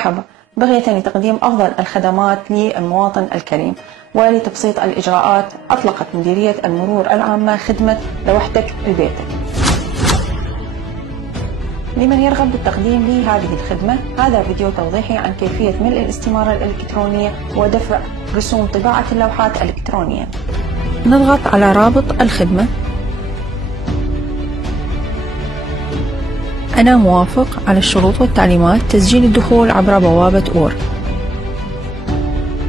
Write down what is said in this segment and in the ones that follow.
مرحبا. بغية لتقديم أفضل الخدمات للمواطن الكريم ولتبسيط الإجراءات، أطلقت مديرية المرور العامة خدمة لوحدك لبيتك. لمن يرغب بالتقديم لهذه الخدمة، هذا فيديو توضيحي عن كيفية ملء الاستمارة الإلكترونية ودفع رسوم طباعة اللوحات الإلكترونية. نضغط على رابط الخدمة. أنا موافق على الشروط والتعليمات. تسجيل الدخول عبر بوابة أور.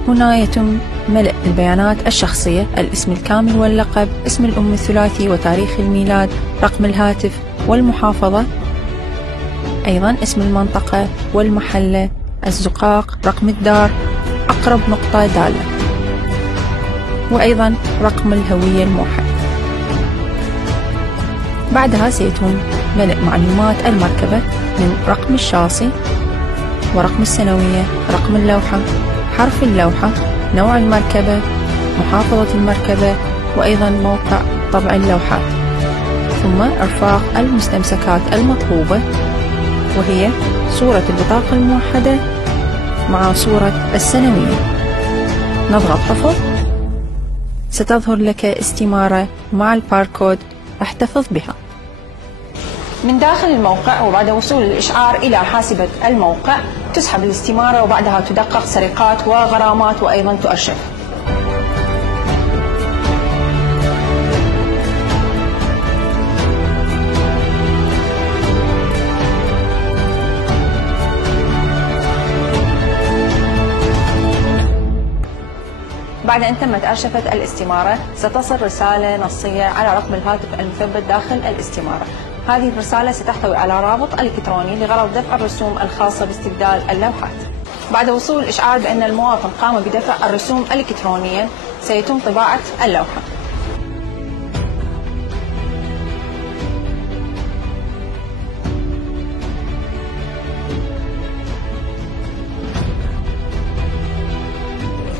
هنا يتم ملء البيانات الشخصية: الاسم الكامل واللقب، اسم الأم الثلاثي وتاريخ الميلاد، رقم الهاتف والمحافظة، أيضا اسم المنطقة والمحلة، الزقاق، رقم الدار، أقرب نقطة دالة، وأيضا رقم الهوية الموحد. بعدها سيتم ملء معلومات المركبة من رقم الشاصي ورقم السنوية، رقم اللوحة، حرف اللوحة، نوع المركبة، محافظة المركبة، وأيضا موقع طبع اللوحات، ثم إرفاق المستمسكات المطلوبة، وهي صورة البطاقة الموحدة مع صورة السنوية. نضغط حفظ. ستظهر لك استمارة مع الباركود، احتفظ بها. من داخل الموقع وبعد وصول الإشعار إلى حاسبة الموقع تسحب الاستمارة، وبعدها تدقق سرقات وغرامات وأيضا تؤرشف. بعد أن تمت أرشفة الاستمارة ستصل رسالة نصية على رقم الهاتف المثبت داخل الاستمارة. هذه الرسالة ستحتوي على رابط إلكتروني لغرض دفع الرسوم الخاصة باستبدال اللوحات. بعد وصول الإشعار بأن المواطن قام بدفع الرسوم إلكترونيا سيتم طباعة اللوحة.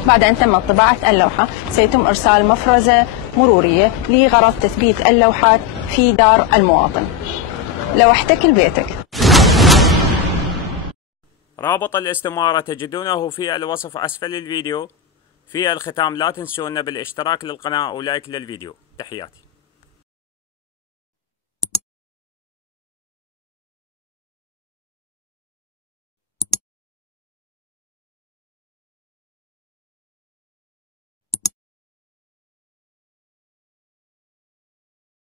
بعد أن تمت طباعة اللوحة سيتم إرسال مفرزة مرورية لغرض تثبيت اللوحات في دار المواطن. لوحدك لبيتك. رابط الاستمارة تجدونه في الوصف أسفل الفيديو. في الختام لا تنسونا بالاشتراك للقناة ولايك للفيديو. تحياتي.